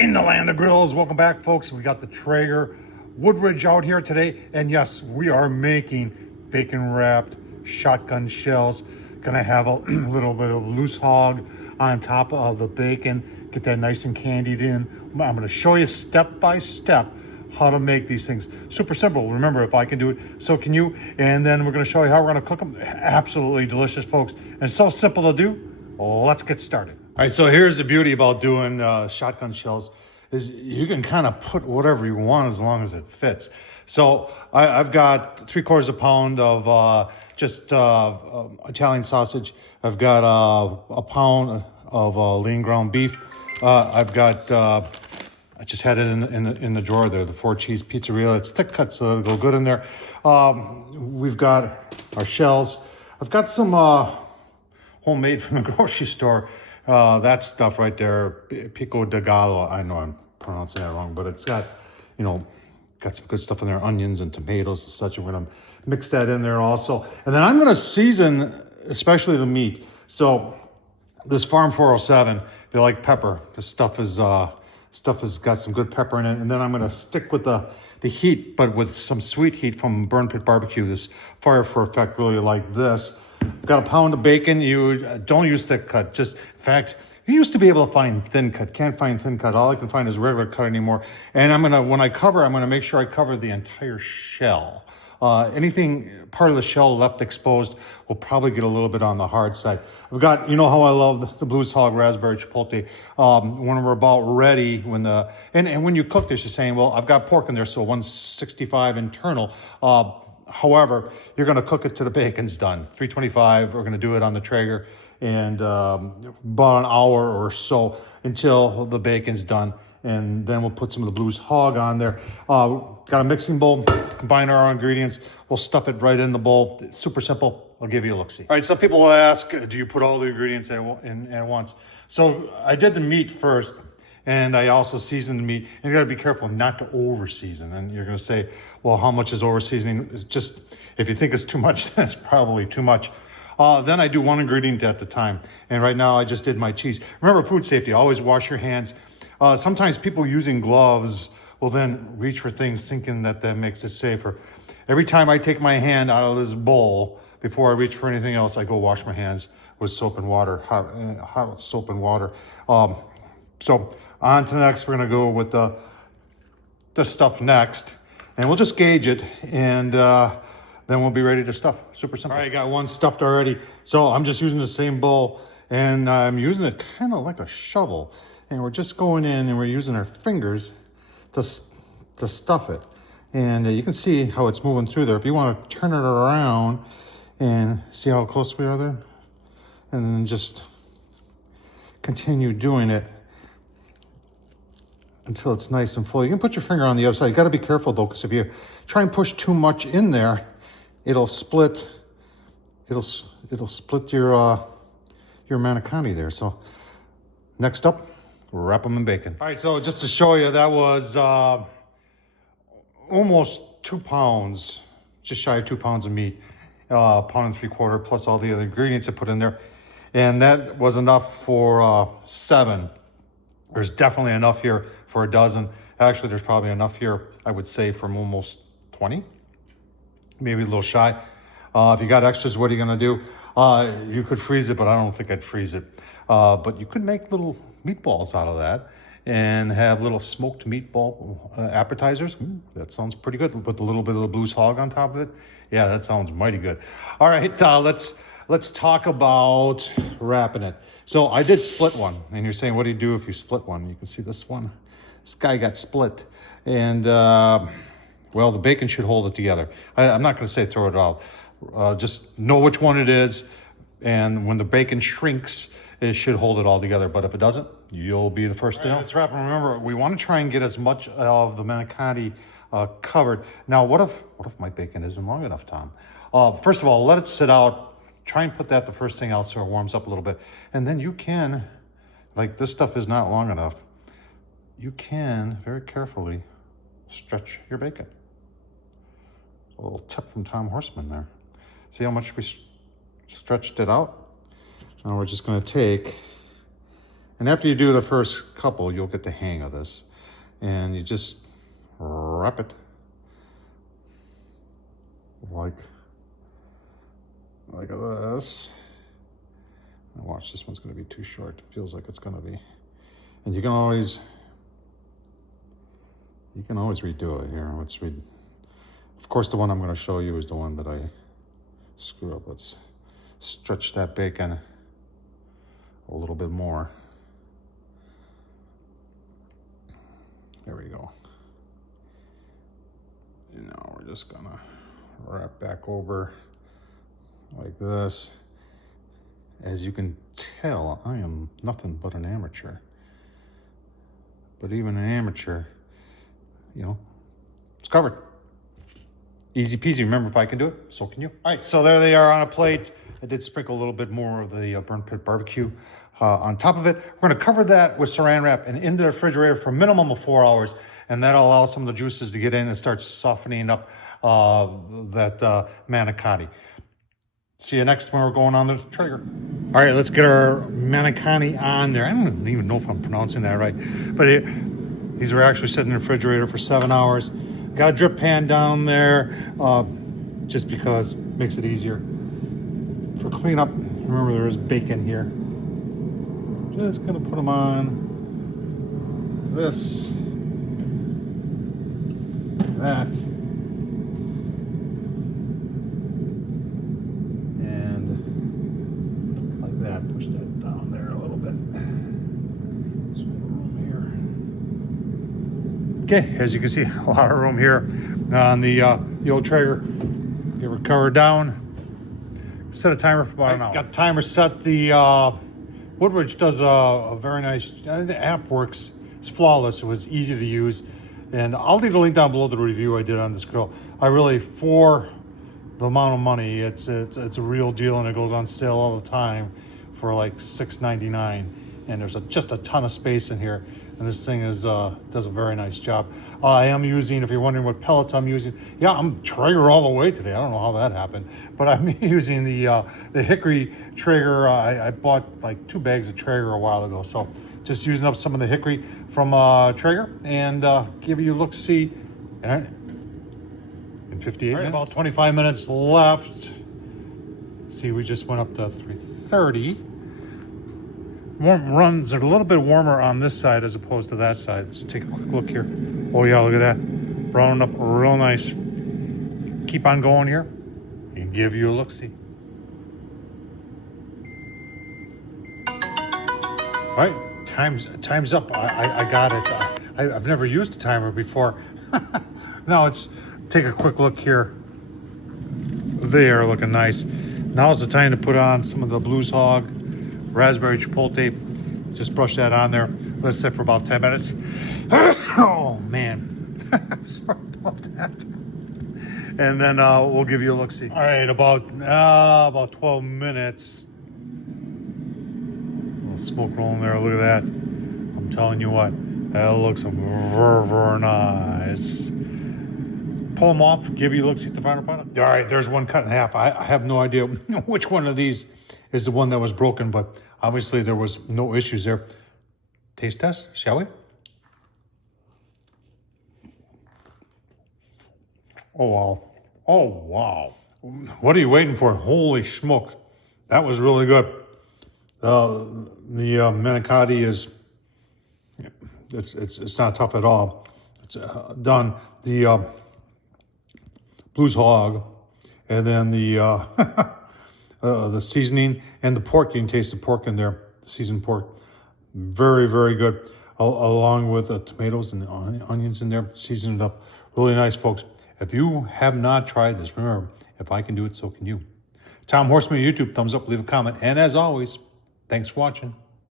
In the land of grills, welcome back, folks. We got the Traeger Woodridge out here today, and yes, we are making bacon wrapped shotgun shells. Gonna have a little bit of loose hog on top of the bacon, get that nice and candied in. I'm gonna show you step by step how to make these things. Super simple. Remember, if I can do it, so can you. And then we're gonna show you how we're gonna cook them. Absolutely delicious, folks. And so simple to do. Let's get started. All right, so here's the beauty about doing shotgun shells is you can kind of put whatever you want as long as it fits. So I've got 3/4 pound of Italian sausage. I've got a pound of lean ground beef. I've got, I just had it in the drawer there, the 4-cheese pizzeria. It's thick cut, so it'll go good in there. We've got our shells. I've got some homemade from the grocery store. That stuff right there, pico de gallo. I know I'm pronouncing that wrong, but it's got, got some good stuff in there, onions and tomatoes and such. I'm gonna mix that in there also. And then I'm gonna season, especially the meat. So this Farm 407, if you like pepper, this stuff has got some good pepper in it. And then I'm gonna stick with the heat, but with some sweet heat from Burn Pit Barbecue, this fire for effect, really like this. Got a pound of bacon. You don't use thick cut. Just, in fact, you used to be able to find thin cut. Can't find thin cut. All I can find is regular cut anymore. And when I cover, I'm gonna make sure I cover the entire shell. Anything part of the shell left exposed will probably get a little bit on the hard side. I've got, how I love the Blues Hog Raspberry Chipotle. When we're about ready, and when you cook this, you're saying, well, I've got pork in there, so 165 internal. However, you're going to cook it till the bacon's done. 325, we're going to do it on the Traeger, and about an hour or so until the bacon's done. And then we'll put some of the Blues Hog on there. Got a mixing bowl, combine our ingredients. We'll stuff it right in the bowl. It's super simple. I'll give you a look-see. All right, some people will ask, do you put all the ingredients in at once? So I did the meat first, and I also seasoned the meat. And you gotta be careful not to over-season. And you're gonna say, well, how much is over-seasoning? It's just, if you think it's too much, that's probably too much. Then I do one ingredient at the time. And right now I just did my cheese. Remember, food safety, always wash your hands. Sometimes people using gloves will then reach for things thinking that makes it safer. Every time I take my hand out of this bowl, before I reach for anything else, I go wash my hands with soap and water, hot soap and water. So on to the next, we're gonna go with the stuff next. And we'll just gauge it, and then we'll be ready to stuff. Super simple. All right, I got one stuffed already. So I'm just using the same bowl, and I'm using it kind of like a shovel. And we're just going in and we're using our fingers to stuff it. And you can see how it's moving through there. If you want to turn it around and see how close we are there, and then just continue doing it until it's nice and full. You can put your finger on the other side. You got to be careful though, because if you try and push too much in there, it'll split. It'll split your manicotti there. So next up, wrap them in bacon. All right, so just to show you, that was almost 2 pounds, just shy of 2 pounds of meat, pound and 3/4 plus all the other ingredients I put in there, and that was enough for 7. There's definitely enough here for a dozen. Actually, there's probably enough here, I would say, from almost 20, maybe a little shy. If you got extras, what are you gonna do? You could freeze it, but I don't think I'd freeze it. But you could make little meatballs out of that and have little smoked meatball appetizers. That sounds pretty good. We'll put a little bit of the Blues Hog on top of it. Yeah, that sounds mighty good. All right, let's talk about wrapping it. So I did split one, and you're saying, what do you do if you split one? You can see this one. This guy got split, and well, the bacon should hold it together. I'm not going to say throw it out. Just know which one it is, and when the bacon shrinks, it should hold it all together. But if it doesn't, you'll be the first to know. Let's wrap. And remember, we want to try and get as much of the manicotti covered. Now, what if my bacon isn't long enough, Tom? First of all, let it sit out. Try and put that the first thing out so it warms up a little bit. And then you can, like this stuff is not long enough, you can very carefully stretch your bacon. A little tip from Tom Horsman there. See how much we stretched it out? Now we're just going to take And after you do the first couple, you'll get the hang of this. And you just wrap it like this. Now watch, this one's going to be too short. It feels like it's going to be. And you can always redo it here. Let's read. Of course, the one I'm going to show you is the one that I screwed up. Let's stretch that bacon a little bit more. There we go. And now we're just gonna wrap back over like this. As you can tell, I am nothing but an amateur. But even an amateur, you know, it's covered. Easy peasy. Remember, if I can do it, so can you. All right, so there they are on a plate. I did sprinkle a little bit more of the burnt pit barbecue on top of it. We're gonna cover that with saran wrap and into the refrigerator for a minimum of 4 hours. And that'll allow some of the juices to get in and start softening up that manicotti. See you next when we're going on the Traeger. All right, let's get our manicotti on there. I don't even know if I'm pronouncing that right. But these were actually sitting in the refrigerator for 7 hours. Got a drip pan down there just because it makes it easier. For cleanup, remember there is bacon here. Just gonna put them on this, that, and like that. Push that down there a little bit. Some room here. Okay, as you can see, a lot of room here on the old Traeger. Get it covered down. Set a timer for about an hour. Got the timer set. The Woodridge does a very nice. The app works. It's flawless. It was easy to use. And I'll leave a link down below the review I did on this grill. I really, for the amount of money, it's a real deal, and it goes on sale all the time for like $6.99. And there's just a ton of space in here. And this thing is does a very nice job. I am using, if you're wondering what pellets I'm using, yeah, I'm Traeger all the way today. I don't know how that happened, but I'm using the hickory Traeger. I bought like 2 bags of Traeger a while ago, so just using up some of the hickory from Traeger and give you a look-see. In 58 minutes. About 25 minutes left. See, we just went up to 330. Runs are a little bit warmer on this side as opposed to that side. Let's take a quick look here. Oh yeah, look at that. Browning up real nice. Keep on going here and give you a look-see. All right, time's up. I got it. I've never used a timer before. Now let's take a quick look here. They are looking nice. Now's the time to put on some of the Blues Hog raspberry chipotle. Just brush that on there. Let it sit for about 10 minutes. Oh man, sorry about that. And then we'll give you a look-see. All right, about 12 minutes. A little smoke rolling there. Look at that. I'm telling you what, that looks very nice. Pull them off. Give you a look-see at the final product. All right, there's one cut in half. I have no idea which one of these is the one that was broken, but obviously there was no issues there. Taste test, shall we? Oh, wow. Oh, wow. What are you waiting for? Holy smokes. That was really good. The manicotti is, it's not tough at all. It's done. The Blues Hog, and then the seasoning and the pork. You can taste the pork in there, the seasoned pork. Very, very good. Along with the tomatoes and the onions in there, seasoned up. Really nice, folks. If you have not tried this, remember, if I can do it, so can you. Tom Horsman, YouTube, thumbs up, leave a comment. And as always, thanks for watching.